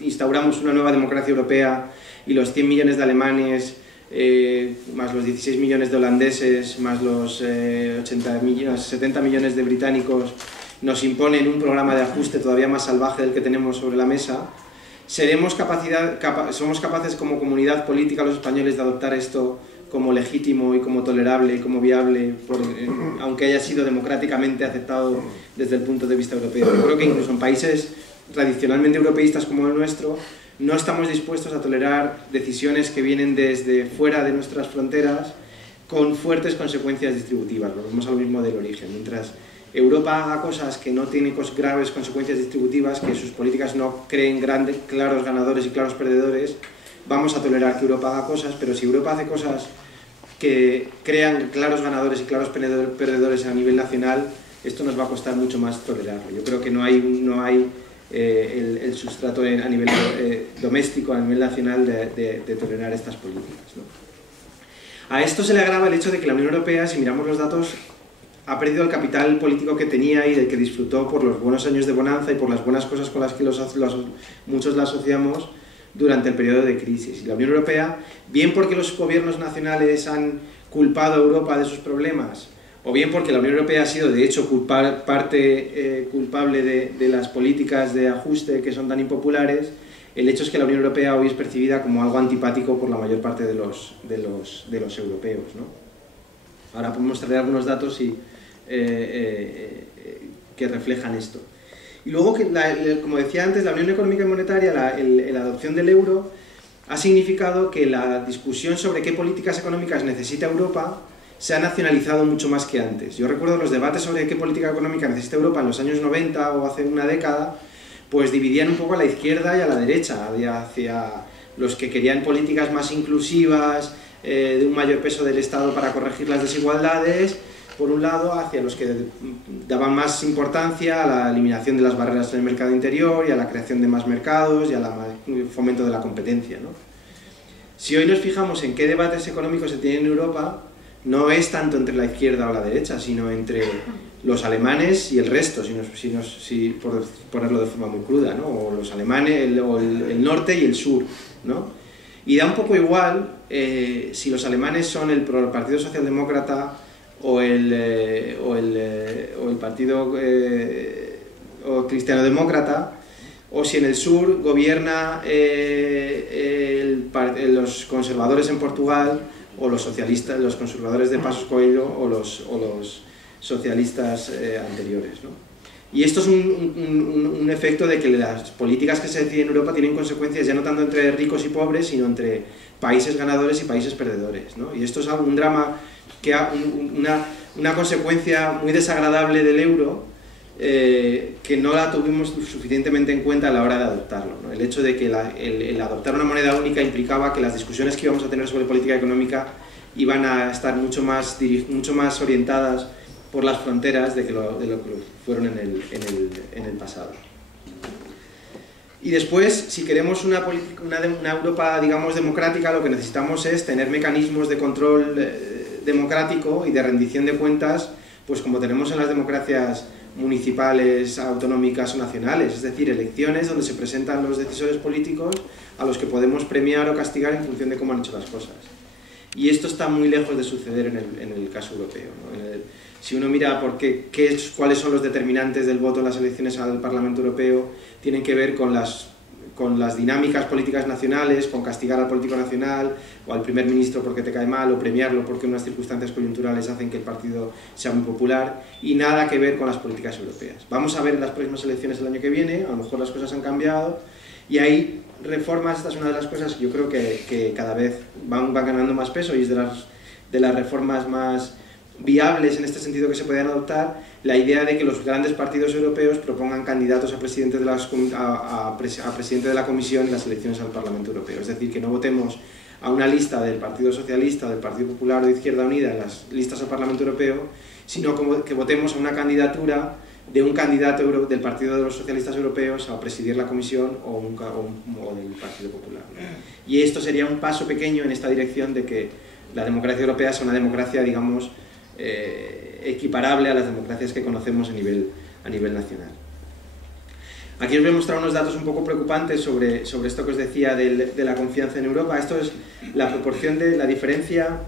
instauramos una nueva democracia europea y los 100 millones de alemanes, más los 16 millones de holandeses, más los 70 millones de británicos, nos imponen un programa de ajuste todavía más salvaje del que tenemos sobre la mesa, somos capaces como comunidad política los españoles de adoptar esto como legítimo y como tolerable y como viable, aunque haya sido democráticamente aceptado desde el punto de vista europeo. Yo creo que incluso en países tradicionalmente europeístas como el nuestro, no estamos dispuestos a tolerar decisiones que vienen desde fuera de nuestras fronteras con fuertes consecuencias distributivas. Volvemos a lo mismo del origen. Mientras Europa haga cosas que no tienen graves consecuencias distributivas, que sus políticas no creen claros ganadores y claros perdedores, vamos a tolerar que Europa haga cosas, pero si Europa hace cosas que crean claros ganadores y claros perdedores a nivel nacional, esto nos va a costar mucho más tolerarlo. Yo creo que no hay el sustrato a nivel doméstico, a nivel nacional, de tolerar estas políticas, ¿no? A esto se le agrava el hecho de que la Unión Europea, si miramos los datos, ha perdido el capital político que tenía y del que disfrutó por los buenos años de bonanza y por las buenas cosas con las que muchos la asociamos durante el periodo de crisis. Y la Unión Europea, bien porque los gobiernos nacionales han culpado a Europa de sus problemas, o bien porque la Unión Europea ha sido de hecho parte culpable de las políticas de ajuste que son tan impopulares, el hecho es que la Unión Europea hoy es percibida como algo antipático por la mayor parte de los europeos, ¿no? Ahora podemos traer algunos datos que reflejan esto. Y luego, como decía antes, la Unión Económica y Monetaria, la adopción del euro, ha significado que la discusión sobre qué políticas económicas necesita Europa se ha nacionalizado mucho más que antes. Yo recuerdo los debates sobre qué política económica necesita Europa en los años 90 o hace una década, pues dividían un poco a la izquierda y a la derecha, hacia los que querían políticas más inclusivas, de un mayor peso del Estado para corregir las desigualdades, por un lado, hacia los que daban más importancia a la eliminación de las barreras en el mercado interior y a la creación de más mercados y al fomento de la competencia, ¿no? Si hoy nos fijamos en qué debates económicos se tienen en Europa, no es tanto entre la izquierda o la derecha, sino entre los alemanes y el resto, por ponerlo de forma muy cruda, ¿no? O los alemanes, el norte y el sur, ¿no? Y da un poco igual si los alemanes son el Partido Socialdemócrata o el Partido Cristiano-Demócrata, o si en el sur gobierna los conservadores en Portugal, o los socialistas, los conservadores de Passos Coelho, o los socialistas anteriores, ¿no? Y esto es un efecto de que las políticas que se deciden en Europa tienen consecuencias ya no tanto entre ricos y pobres, sino entre países ganadores y países perdedores, ¿no? Y esto es un drama, una consecuencia muy desagradable del euro, que no la tuvimos suficientemente en cuenta a la hora de adoptarlo, ¿no? El hecho de que el adoptar una moneda única implicaba que las discusiones que íbamos a tener sobre política económica iban a estar mucho más orientadas por las fronteras de lo que fueron en el pasado. Y después, si queremos una Europa, digamos, democrática, lo que necesitamos es tener mecanismos de control democrático y de rendición de cuentas, pues como tenemos en las democracias municipales, autonómicas o nacionales, es decir, elecciones donde se presentan los decisores políticos a los que podemos premiar o castigar en función de cómo han hecho las cosas. Y esto está muy lejos de suceder en el caso europeo, ¿no? Si uno mira cuáles son los determinantes del voto en las elecciones al Parlamento Europeo, tienen que ver con las dinámicas políticas nacionales, con castigar al político nacional o al primer ministro porque te cae mal, o premiarlo porque unas circunstancias coyunturales hacen que el partido sea muy popular, y nada que ver con las políticas europeas. Vamos a ver en las próximas elecciones el año que viene, a lo mejor las cosas han cambiado, y hay reformas. Esta es una de las cosas que yo creo que cada vez van ganando más peso, y es de las reformas más viables en este sentido que se pueden adoptar, la idea de que los grandes partidos europeos propongan candidatos a presidente de la Comisión en las elecciones al Parlamento Europeo. Es decir, que no votemos a una lista del Partido Socialista, del Partido Popular o de Izquierda Unida en las listas al Parlamento Europeo, sino que votemos a una candidatura de un candidato del Partido de los Socialistas Europeos a presidir la Comisión o del Partido Popular, ¿no? Y esto sería un paso pequeño en esta dirección de que la democracia europea sea una democracia, digamos, equiparable a las democracias que conocemos a nivel nacional. Aquí os voy a mostrar unos datos un poco preocupantes sobre esto que os decía de la confianza en Europa. Esto es la proporción de la diferencia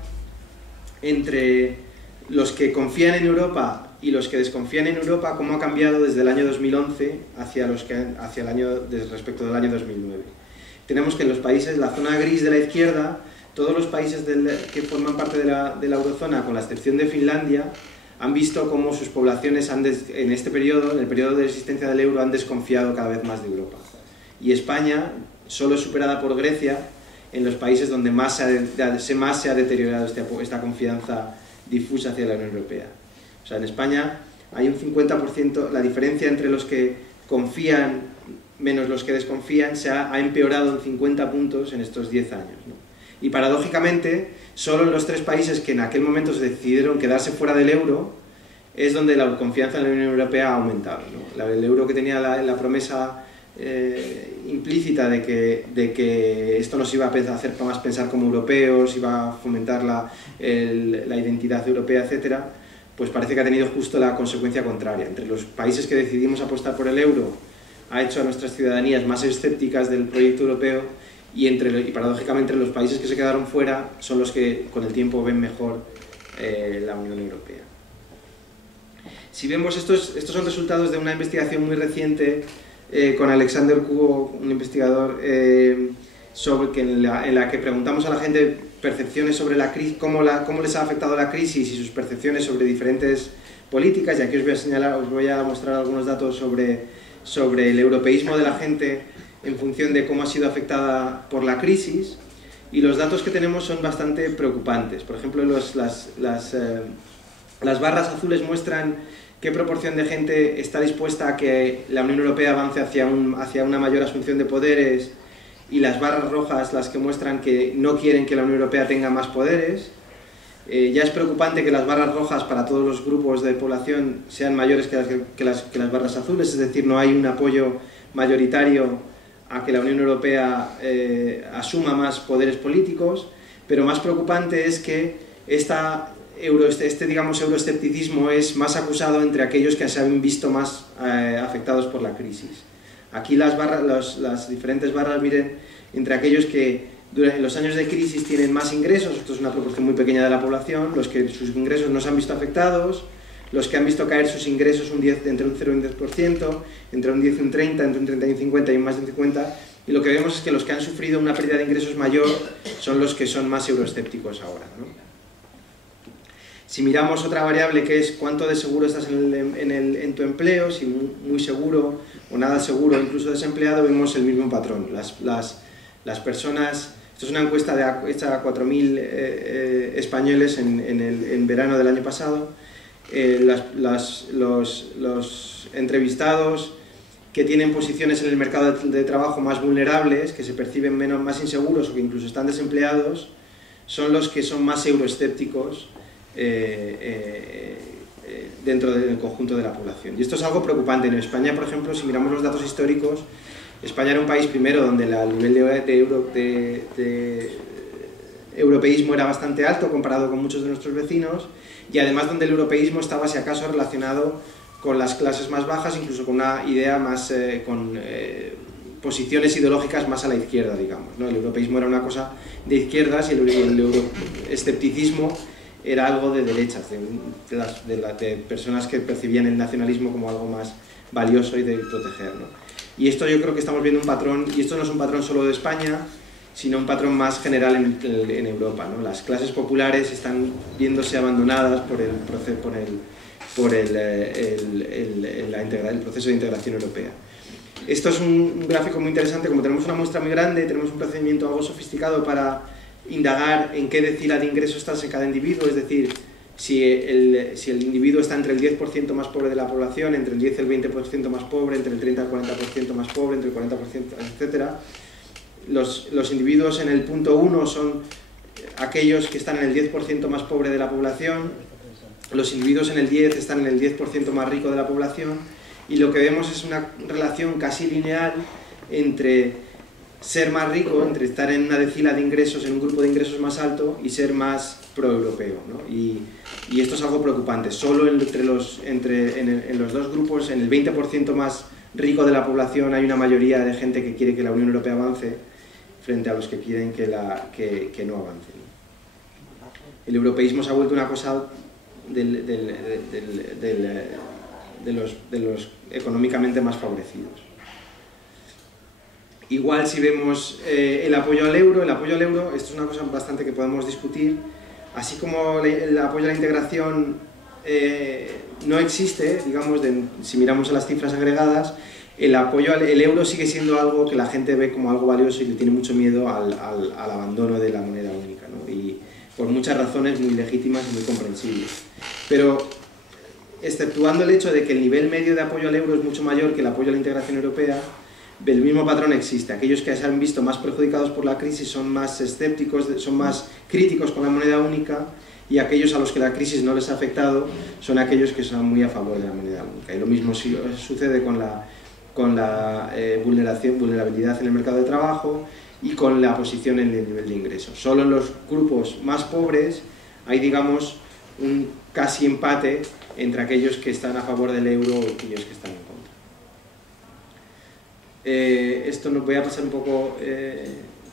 entre los que confían en Europa y los que desconfían en Europa, cómo ha cambiado desde el año 2011 respecto del año 2009. Tenemos que en los países, la zona gris de la izquierda, todos los países que forman parte de la eurozona, con la excepción de Finlandia, han visto cómo sus poblaciones en el periodo de existencia del euro, han desconfiado cada vez más de Europa. Y España solo es superada por Grecia en los países donde más se ha deteriorado esta confianza difusa hacia la Unión Europea. O sea, en España hay un 50%, la diferencia entre los que confían menos los que desconfían ha empeorado en 50 puntos en estos 10 años, ¿no? Y paradójicamente, solo en los 3 países que en aquel momento se decidieron quedarse fuera del euro, es donde la confianza en la Unión Europea ha aumentado, ¿no? El euro, que tenía la promesa implícita de que esto nos iba a hacer más pensar como europeos, iba a fomentar la identidad europea, etc., pues parece que ha tenido justo la consecuencia contraria. Entre los países que decidimos apostar por el euro, ha hecho a nuestras ciudadanías más escépticas del proyecto europeo, y paradójicamente los países que se quedaron fuera son los que con el tiempo ven mejor la Unión Europea. Si vemos, estos son resultados de una investigación muy reciente con Alexander Kuo, un investigador, en la que preguntamos a la gente percepciones sobre la crisis, cómo les ha afectado la crisis y sus percepciones sobre diferentes políticas, y aquí os voy a mostrar algunos datos sobre sobre el europeísmo de la gente en función de cómo ha sido afectada por la crisis, y los datos que tenemos son bastante preocupantes. Por ejemplo, las barras azules muestran qué proporción de gente está dispuesta a que la Unión Europea avance hacia una mayor asunción de poderes, y las barras rojas las que muestran que no quieren que la Unión Europea tenga más poderes. Ya es preocupante que las barras rojas para todos los grupos de población sean mayores que las barras azules, es decir, no hay un apoyo mayoritario a que la Unión Europea asuma más poderes políticos, pero más preocupante es que digamos, euroescepticismo es más acusado entre aquellos que se han visto más afectados por la crisis. Aquí las diferentes barras miren entre aquellos que durante los años de crisis tienen más ingresos, esto es una proporción muy pequeña de la población, los que sus ingresos no se han visto afectados, los que han visto caer sus ingresos entre un 0 y un 10%, entre un 10 y un 30, entre un 30 y un 50 y un más de un 50, y lo que vemos es que los que han sufrido una pérdida de ingresos mayor son los que son más euroescépticos ahora, ¿no? Si miramos otra variable, que es cuánto de seguro estás en tu empleo, si muy seguro o nada seguro, incluso desempleado, vemos el mismo patrón. Las personas, esto es una encuesta hecha a 4.000 españoles en verano del año pasado. Los entrevistados que tienen posiciones en el mercado de trabajo más vulnerables, que se perciben más inseguros o que incluso están desempleados, son los que son más euroescépticos dentro del conjunto de la población. Y esto es algo preocupante. En España, por ejemplo, si miramos los datos históricos, España era un país primero donde el nivel de europeísmo era bastante alto comparado con muchos de nuestros vecinos, y además donde el europeísmo estaba, si acaso, relacionado con las clases más bajas, incluso con una idea más, con posiciones ideológicas más a la izquierda, digamos, ¿no? El europeísmo era una cosa de izquierdas y el euroescepticismo era algo de derechas, de personas que percibían el nacionalismo como algo más valioso y de proteger, ¿no? Y esto yo creo que estamos viendo un patrón, y esto no es un patrón solo de España, sino un patrón más general en Europa, ¿no? Las clases populares están viéndose abandonadas por el proceso de integración europea. Esto es un gráfico muy interesante. Como tenemos una muestra muy grande, tenemos un procedimiento algo sofisticado para indagar en qué decila de ingresos estás en cada individuo, es decir, si el individuo está entre el 10% más pobre de la población, entre el 10 y el 20% más pobre, entre el 30 y el 40% más pobre, entre el 40%, etc. Los individuos en el punto 1 son aquellos que están en el 10% más pobre de la población, los individuos en el 10 están en el 10% más rico de la población, y lo que vemos es una relación casi lineal entre ser más rico, entre estar en una decila de ingresos, en un grupo de ingresos más alto, y ser más pro-europeo, ¿no? Y esto es algo preocupante. Solo en los dos grupos, en el 20% más rico de la población, hay una mayoría de gente que quiere que la Unión Europea avance, frente a los que quieren que no avance, ¿no? El europeísmo se ha vuelto una cosa de los económicamente más favorecidos. Igual si vemos el apoyo al euro, esto es una cosa bastante que podemos discutir, así como el apoyo a la integración no existe, digamos, si miramos las cifras agregadas, el euro sigue siendo algo que la gente ve como algo valioso y le tiene mucho miedo al abandono de la moneda única, ¿no? Y por muchas razones muy legítimas y muy comprensibles. Pero, exceptuando el hecho de que el nivel medio de apoyo al euro es mucho mayor que el apoyo a la integración europea, el mismo patrón existe. Aquellos que se han visto más perjudicados por la crisis son más escépticos, son más críticos con la moneda única, y aquellos a los que la crisis no les ha afectado son aquellos que son muy a favor de la moneda única. Y lo mismo sucede con la vulnerabilidad en el mercado de trabajo y con la posición en el nivel de ingresos. Solo en los grupos más pobres hay, digamos, un casi empate entre aquellos que están a favor del euro y aquellos que están en contra. Esto nos voy a pasar un poco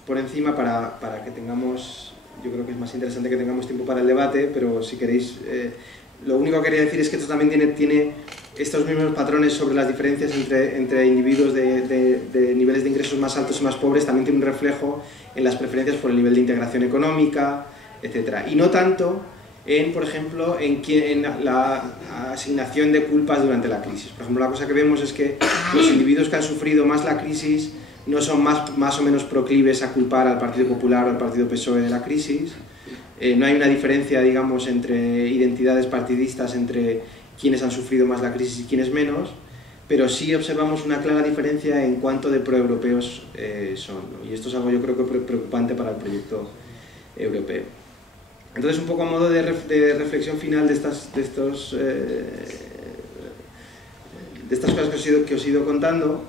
por encima para que tengamos, yo creo que es más interesante que tengamos tiempo para el debate, pero si queréis, lo único que quería decir es que esto también tiene estos mismos patrones sobre las diferencias entre individuos de niveles de ingresos más altos y más pobres, también tiene un reflejo en las preferencias por el nivel de integración económica, etc. Y no tanto en, por ejemplo, en la asignación de culpas durante la crisis. Por ejemplo, la cosa que vemos es que los individuos que han sufrido más la crisis no son más o menos proclives a culpar al Partido Popular o al Partido PSOE de la crisis. No hay una diferencia, digamos, entre identidades partidistas, entre quienes han sufrido más la crisis y quienes menos, pero sí observamos una clara diferencia en cuánto de proeuropeos son, ¿no? Y esto es algo, yo creo, que preocupante para el proyecto europeo. Entonces, un poco a modo de reflexión final de estas cosas que os he ido contando,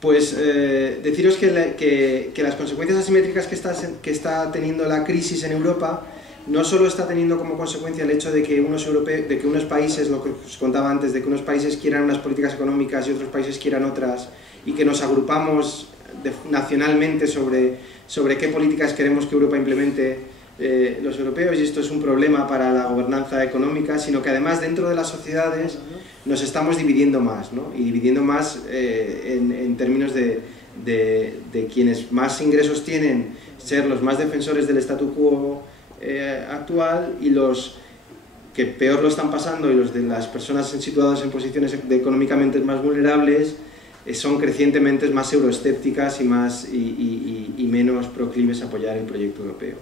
pues deciros que las consecuencias asimétricas que está teniendo la crisis en Europa no solo está teniendo como consecuencia el hecho de que unos países, lo que os contaba antes, de que unos países quieran unas políticas económicas y otros países quieran otras, y que nos agrupamos nacionalmente sobre qué políticas queremos que Europa implemente los europeos, y esto es un problema para la gobernanza económica, sino que además dentro de las sociedades nos estamos dividiendo más, ¿no? Y dividiendo más en términos de quienes más ingresos tienen ser los más defensores del statu quo actual, y los que peor lo están pasando, y los de las personas situadas en posiciones económicamente más vulnerables, son crecientemente más euroescépticas y menos proclives a apoyar el proyecto europeo.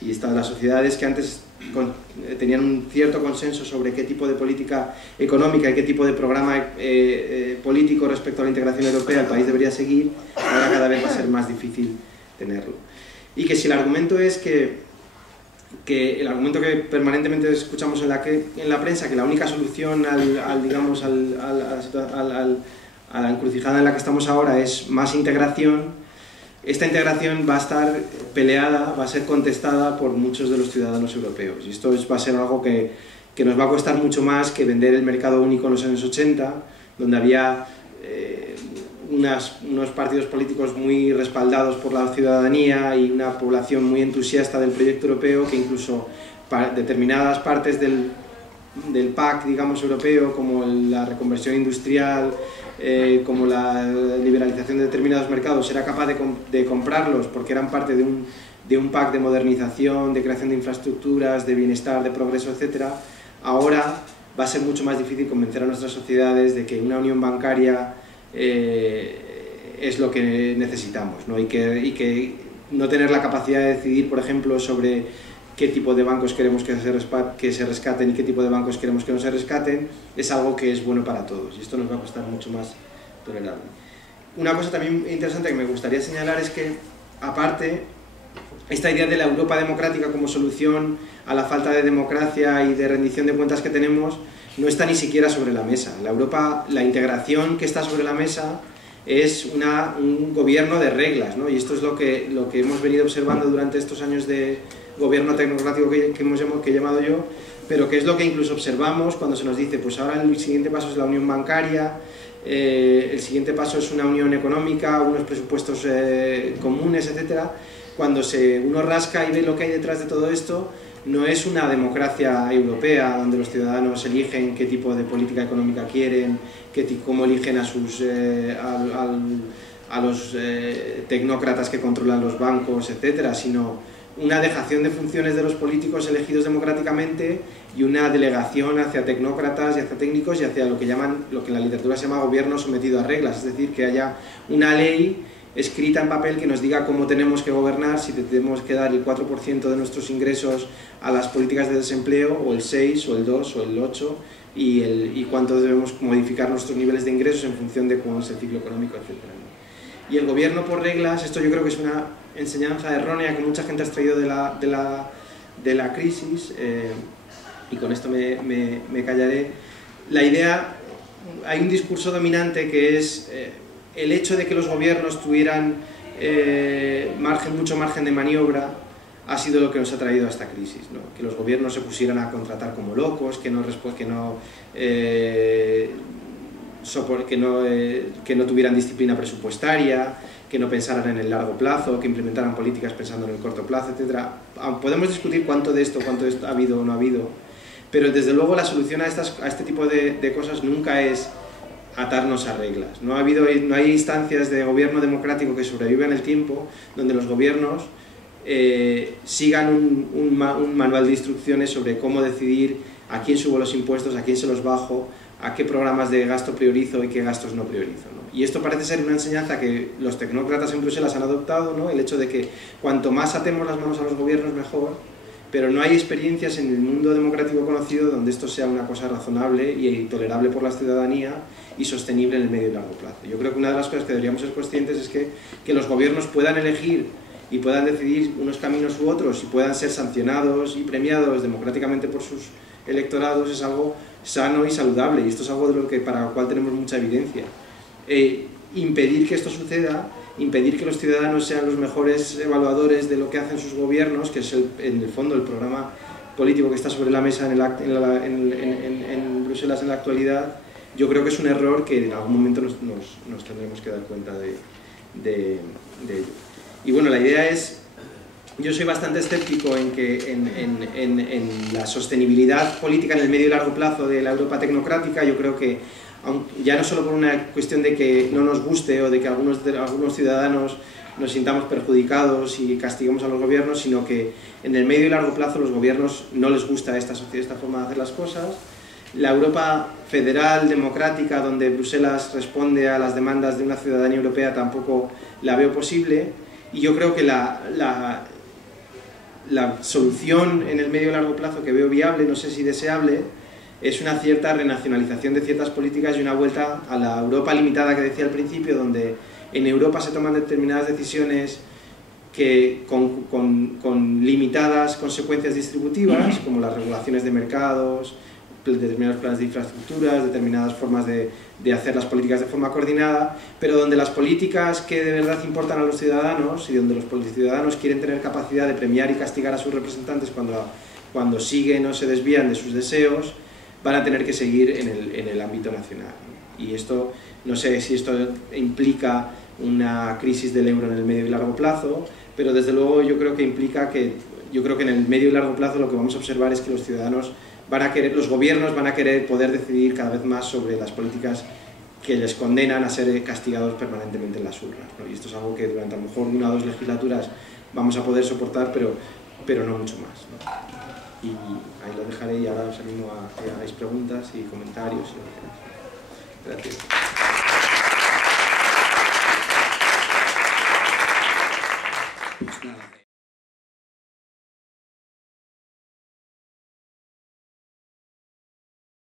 Y las sociedades que antes tenían un cierto consenso sobre qué tipo de política económica y qué tipo de programa político respecto a la integración europea el país debería seguir, ahora cada vez va a ser más difícil tenerlo. Y que si el argumento es que el argumento que permanentemente escuchamos en la prensa, que la única solución a la encrucijada en la que estamos ahora es más integración, esta integración va a estar peleada, va a ser contestada por muchos de los ciudadanos europeos, y esto va a ser algo que nos va a costar mucho más que vender el mercado único en los años 80, donde había unos partidos políticos muy respaldados por la ciudadanía y una población muy entusiasta del proyecto europeo, que incluso determinadas partes del PAC, digamos, europeo, como la reconversión industrial, como la liberalización de determinados mercados, era capaz de comprarlos porque eran parte de un PAC de modernización, de creación de infraestructuras, de bienestar, de progreso, etc. Ahora va a ser mucho más difícil convencer a nuestras sociedades de que una unión bancaria es lo que necesitamos, ¿no? Y que no tener la capacidad de decidir, por ejemplo, sobre qué tipo de bancos queremos que se rescaten y qué tipo de bancos queremos que no se rescaten, es algo que es bueno para todos, y esto nos va a costar mucho más tolerable. Una cosa también interesante que me gustaría señalar es que, aparte, esta idea de la Europa democrática como solución a la falta de democracia y de rendición de cuentas que tenemos, no está ni siquiera sobre la mesa. La integración que está sobre la mesa es un gobierno de reglas, ¿no? Y esto es lo que hemos venido observando durante estos años de gobierno tecnocrático que he llamado yo, pero que es lo que incluso observamos cuando se nos dice, pues ahora el siguiente paso es la unión bancaria, el siguiente paso es una unión económica, unos presupuestos comunes, etcétera. Cuando uno rasca y ve lo que hay detrás de todo esto, no es una democracia europea donde los ciudadanos eligen qué tipo de política económica quieren, cómo eligen a los tecnócratas que controlan los bancos, etcétera, sino una dejación de funciones de los políticos elegidos democráticamente y una delegación hacia tecnócratas y hacia técnicos y hacia lo que en la literatura se llama gobierno sometido a reglas, es decir, que haya una ley escrita en papel que nos diga cómo tenemos que gobernar, si tenemos que dar el 4% de nuestros ingresos a las políticas de desempleo, o el 6, o el 2, o el 8, y cuánto debemos modificar nuestros niveles de ingresos en función de cómo es el ciclo económico, etc. Y el gobierno por reglas, esto yo creo que es una enseñanza errónea que mucha gente ha extraído de la crisis, y con esto me callaré. La idea, hay un discurso dominante que es el hecho de que los gobiernos tuvieran mucho margen de maniobra ha sido lo que nos ha traído a esta crisis, ¿no? Que los gobiernos se pusieran a contratar como locos, que no tuvieran disciplina presupuestaria, que no pensaran en el largo plazo, que implementaran políticas pensando en el corto plazo, etc. Podemos discutir cuánto de esto ha habido o no ha habido, pero desde luego la solución a este tipo de cosas nunca es atarnos a reglas. No hay instancias de gobierno democrático que sobrevivan en el tiempo donde los gobiernos sigan un manual de instrucciones sobre cómo decidir a quién subo los impuestos, a quién se los bajo, a qué programas de gasto priorizo y qué gastos no priorizo, ¿no? Y esto parece ser una enseñanza que los tecnócratas en Bruselas han adoptado, ¿no? El hecho de que cuanto más atemos las manos a los gobiernos mejor, pero no hay experiencias en el mundo democrático conocido donde esto sea una cosa razonable y tolerable por la ciudadanía y sostenible en el medio y largo plazo. Yo creo que una de las cosas que deberíamos ser conscientes es que los gobiernos puedan elegir y puedan decidir unos caminos u otros y puedan ser sancionados y premiados democráticamente por sus electorados es algo sano y saludable, y esto es algo de lo que, para lo cual tenemos mucha evidencia. Impedir que esto suceda, impedir que los ciudadanos sean los mejores evaluadores de lo que hacen sus gobiernos, que es en el fondo el programa político que está sobre la mesa en Bruselas en la actualidad, yo creo que es un error que en algún momento nos tendremos que dar cuenta de ello. Y bueno, la idea es, yo soy bastante escéptico en la sostenibilidad política en el medio y largo plazo de la Europa tecnocrática. Yo creo que, ya no solo por una cuestión de que no nos guste o de que algunos ciudadanos nos sintamos perjudicados y castiguemos a los gobiernos, sino que en el medio y largo plazo los gobiernos no les gusta esta forma de hacer las cosas. La Europa federal, democrática, donde Bruselas responde a las demandas de una ciudadanía europea, tampoco la veo posible, y yo creo que la solución en el medio y largo plazo que veo viable, no sé si deseable, es una cierta renacionalización de ciertas políticas y una vuelta a la Europa limitada que decía al principio, donde en Europa se toman determinadas decisiones que con limitadas consecuencias distributivas, como las regulaciones de mercados, determinados planes de infraestructuras, determinadas formas de hacer las políticas de forma coordinada, pero donde las políticas que de verdad importan a los ciudadanos y donde los ciudadanos quieren tener capacidad de premiar y castigar a sus representantes cuando siguen o se desvían de sus deseos, van a tener que seguir en el ámbito nacional. Y esto, no sé si esto implica una crisis del euro en el medio y largo plazo, pero desde luego yo creo que implica yo creo que en el medio y largo plazo lo que vamos a observar es que los ciudadanos los gobiernos van a querer poder decidir cada vez más sobre las políticas que les condenan a ser castigados permanentemente en las urnas, ¿no? Y esto es algo que durante a lo mejor 1 o 2 legislaturas vamos a poder soportar, pero no mucho más, ¿no? Y ahí lo dejaré y ahora os animo a que hagáis preguntas y comentarios y lo que queráis. Gracias. Pues nada.